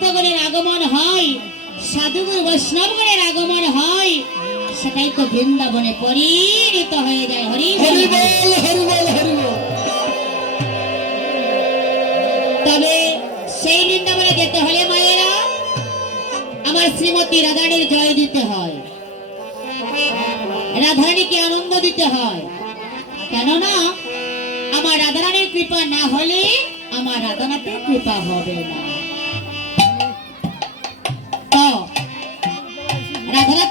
ভক্তগণের আগমন হয় সাধুগুরু বৈষ্ণবগণের আগমন হয় সেটাই তো বৃন্দাবনে পরিণত হয়ে যায়। হরি তবে সেই বৃন্দাবনে যেতে হলে মায়েরা আমার শ্রীমতী রাধারানীর জয় দিতে হয়। রাধারানীকে আনন্দ দিতে হয়। কেননা আমার রাধারানীর কৃপা না হলে আমার রাধানাথের কৃপা হবে না।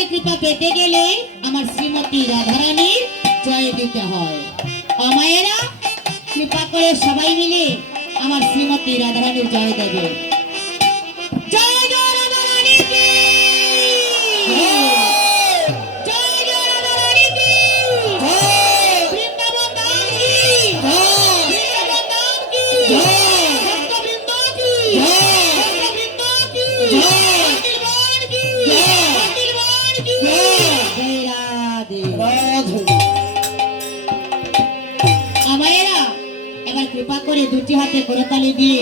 রাধানাথের কৃপা পেতে গেলে আমার শ্রীমতী রাধারানীর জয় দিতে হয়। অমায়েরা, কৃপা করে সবাই মিলে আমার শ্রীমতী রাধারানীর জয় দেবে। দুটি হাতে করতালি দিয়ে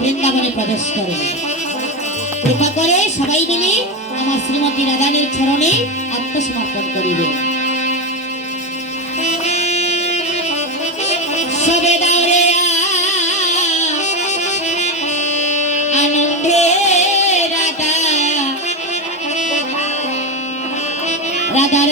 বৃন্দাবনে প্রবেশ করে। কৃপা করে সবাই মিলে আমার শ্রীমতী রাধানীর চরণে আত্মসমর্পণ করিবে। সবে রাধা রাধা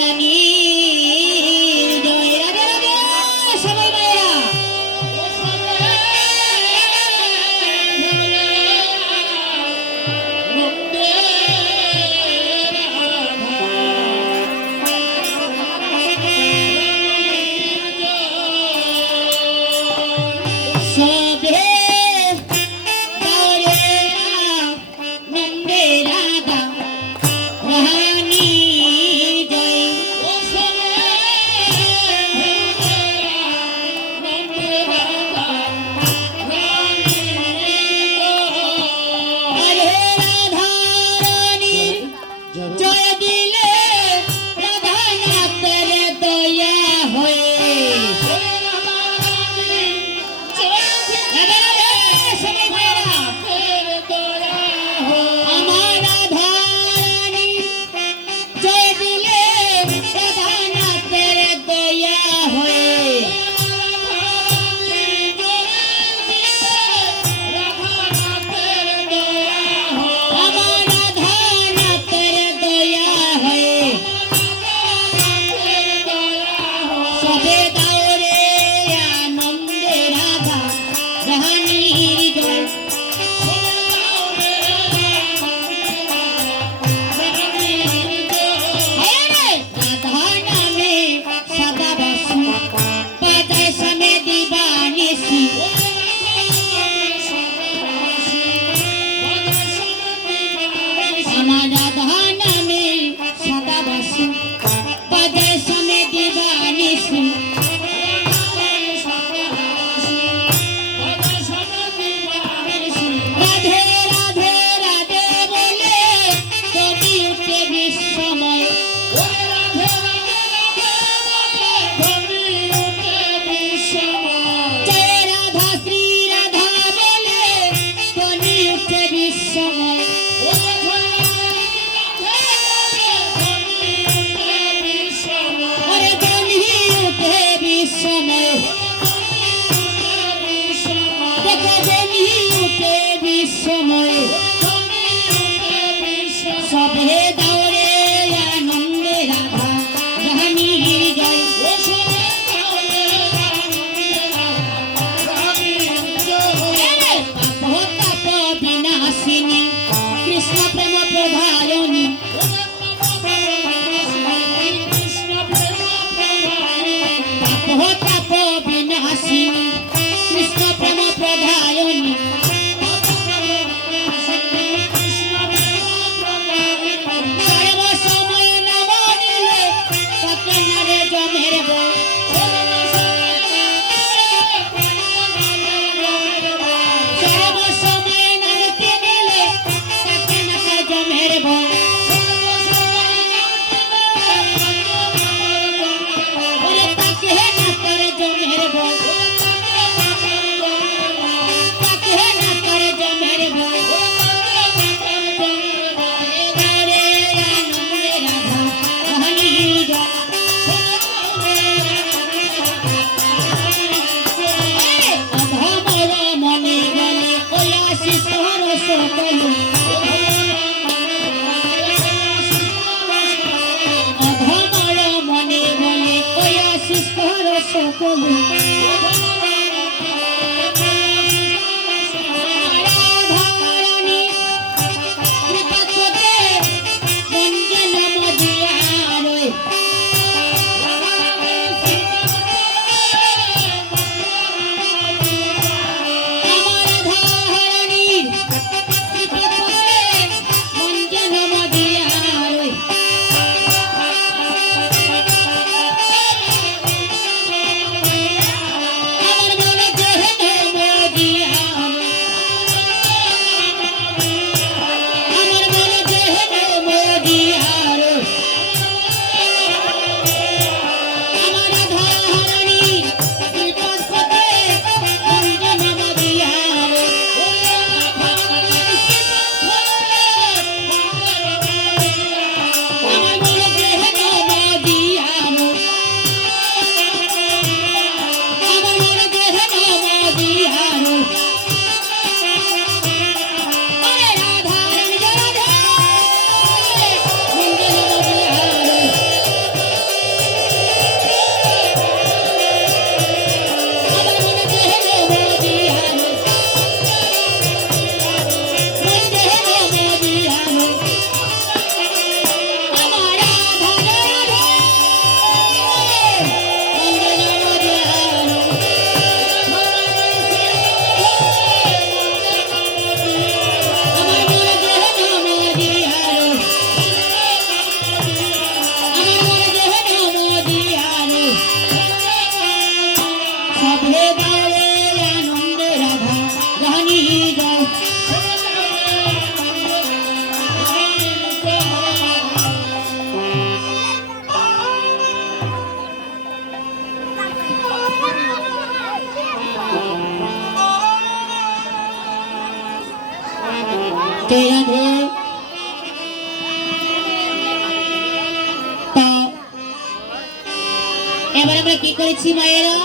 করেছি মায়েরা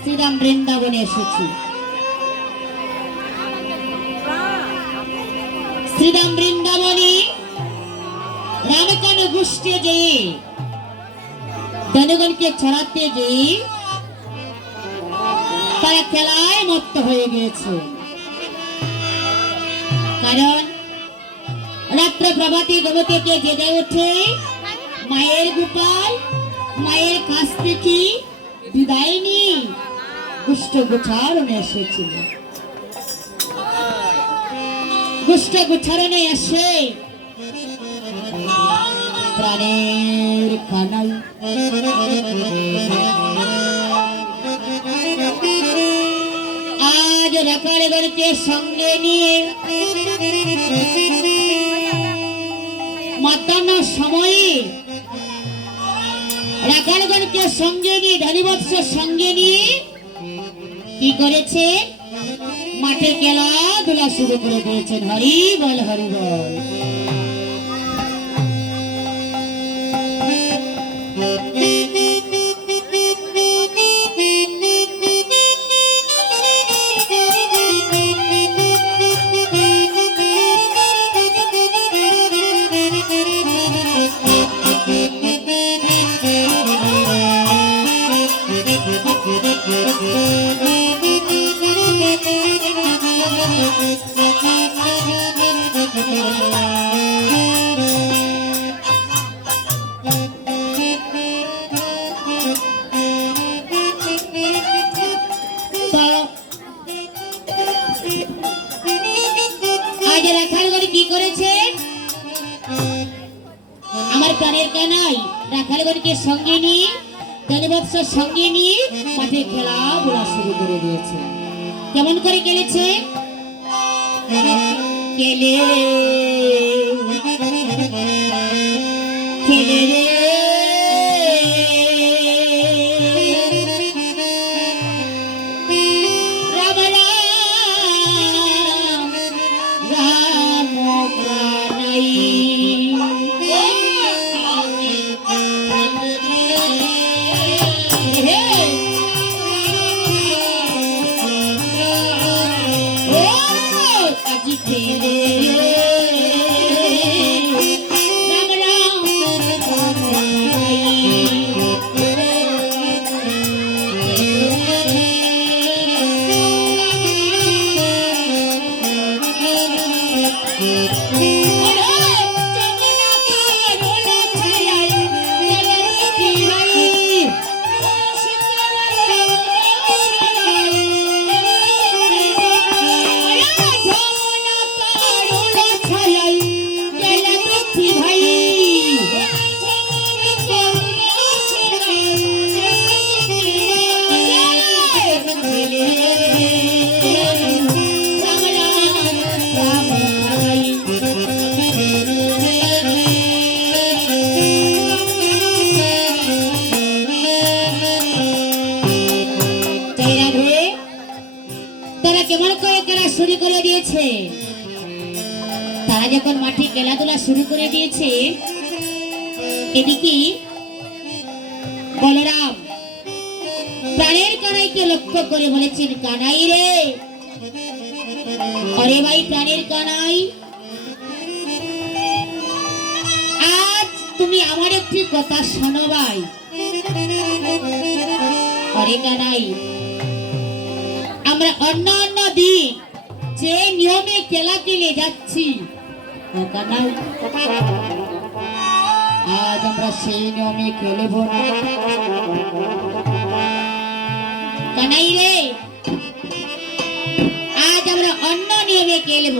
শ্রীরাম বৃন্দাবনে এসেছি। শ্রীরাম বৃন্দাবনী রামকান গোষ্ঠী যে জনগণকে ছড়াতে যে তারা খেলায় মত্ত হয়ে গিয়েছে। কারণ রাত্র প্রভাতী গোবতীকে জেগে ওঠে মায়ের গোপাল, মায়ের কাছ থেকে বিদায় নিয়ে গুষ্ঠ গোচারণে এসেছিল গুষ্ঠ গোচারণে এসে প্রাণের কানাই আজ রাকারগণকে সঙ্গে নিয়ে মাতানোর সময়ে রাখালগণকে সঙ্গে নিয়ে ধনীবৎস সঙ্গে নিয়ে কি করেছে? মাঠে খেলাধুলা শুরু করে দিয়েছেন। হরি বল হরি বল। সঙ্গে নিয়ে জনবৎস সঙ্গে নিয়ে মাঠে খেলা বলা শুরু করে দিয়েছে। কেমন করে খেলেছে? এদিকে বলরাম, প্রাণের কানাইকে লক্ষ্য করে বলেছেন, কানাই রে। অরে ভাই, প্রাণের কানাই? আজ তুমি আমার একটি কথা শোনো ভাই। অরে কানাই, আমরা অন্য অন্য দিন যে নিয়মে খেলা খেলে যাচ্ছি কানাই। আজ আমরা সেই নিয়মে খেলব না। কানাই রে। আজ আমরা অন্য নিয়মে খেলব।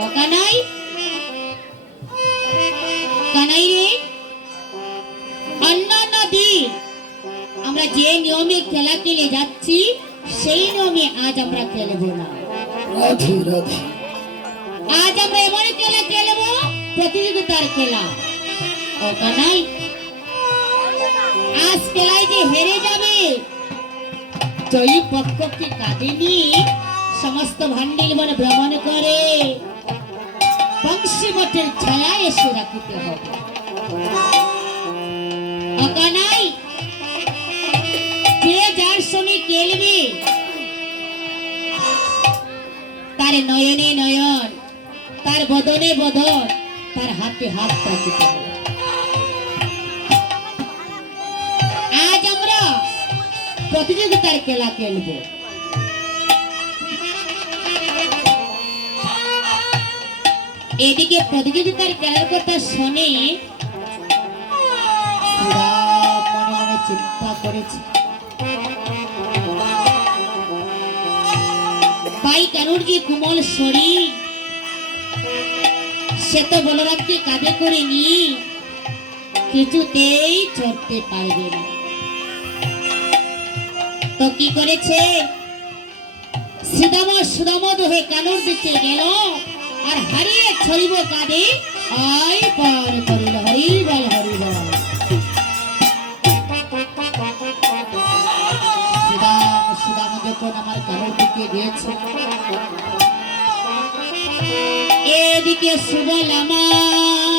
ও কানাই কানাই রে। অন্যান্য দিন আমরা যে নিয়মে খেলা খেলে যাচ্ছি সেই নিয়মে আজ আমরা খেলব না। আজ আমরা এমন খেলা খেলব প্রতিযোগিতার খেলা। সমস্ত ভান্ডিল ভ্রমণ করে। মঠের এসে হবে। যার খেলবে? তার নয়নে নয়ন, তার বদনে বদন, তার হাতে হাত রাখিতে হবে। প্রতিযোগিতার খেলা খেলব। এদিকে প্রতিযোগিতার খেলার কথা শুনে চিন্তা করেছে। ভাই কারুর যে কোমল শরীর, সে তো বলরামকে কাঁধে করে নিয়ে কিছুতেই চড়তে পারবে না। তো কি করেছে? শ্রীদাম সুদামদ হয়ে কানুর দিকে গেল আর হারিয়ে ছড়িব কাঁধে। আই পার করিল, হরি বল হরি বল। সুদাম সুদাম যখন আমার কানুর দিকে গিয়েছে। এদিকে সুবল আমার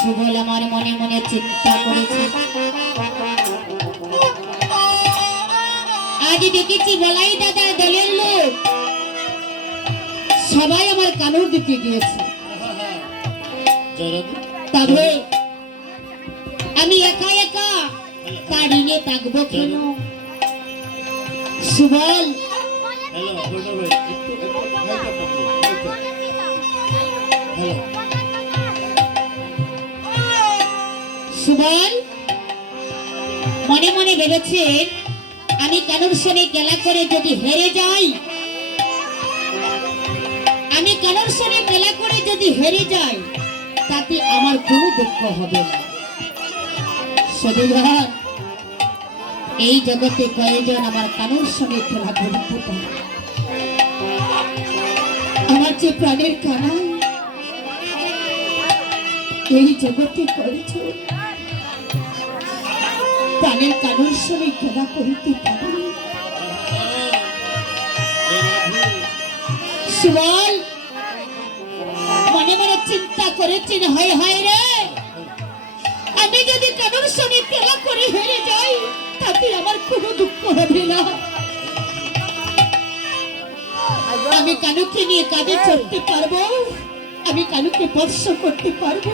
সুবল আমার মনে মনে চিন্তা করেছে। আজ দেখেছি বলাই দাদার দলের লোক। সবাই আমার কানুর দিকে গিয়েছে। তবে আমি একা একা ঋণে থাকব কেন? সুবল হ্যালো সুবল মনে মনে ভেবেছেন, আমি কানুর সঙ্গে খেলা করে যদি হেরে যাই? আমি কানুর সঙ্গে খেলা করে যদি হেরে যাই? তাতে আমার কোনো দুঃখ হবে না। এই জগতে কয়েকজন আমার কানুর সঙ্গে খেলা পারে আমার যে প্রাণের কানা এই জগতে করেছে প্রাণের কানুর সঙ্গে খেলা করিতে পারে। সুবল মনে মনে চিন্তা করেছি হয় হয় রে। আমি যদি কারোর সঙ্গে খেলা করে হেরে যাই, তাতে আমার কোনো দুঃখ হবে না। আমি কানুকে নিয়ে কাঁধে চড়তে পারব, আমি কানুকে স্পর্শ করতে পারব।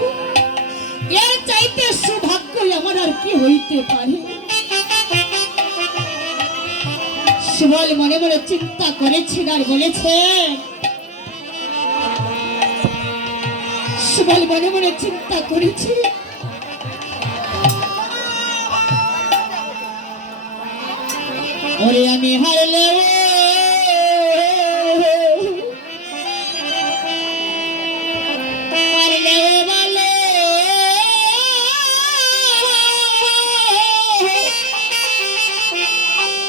এর চাইতে সৌভাগ্যই আমার আর কি হইতে পারে? সুবল মনে মনে চিন্তা করেছেন আর বলেছে সুবল মনে মনে চিন্তা করেছে, ওরে আমি হারলে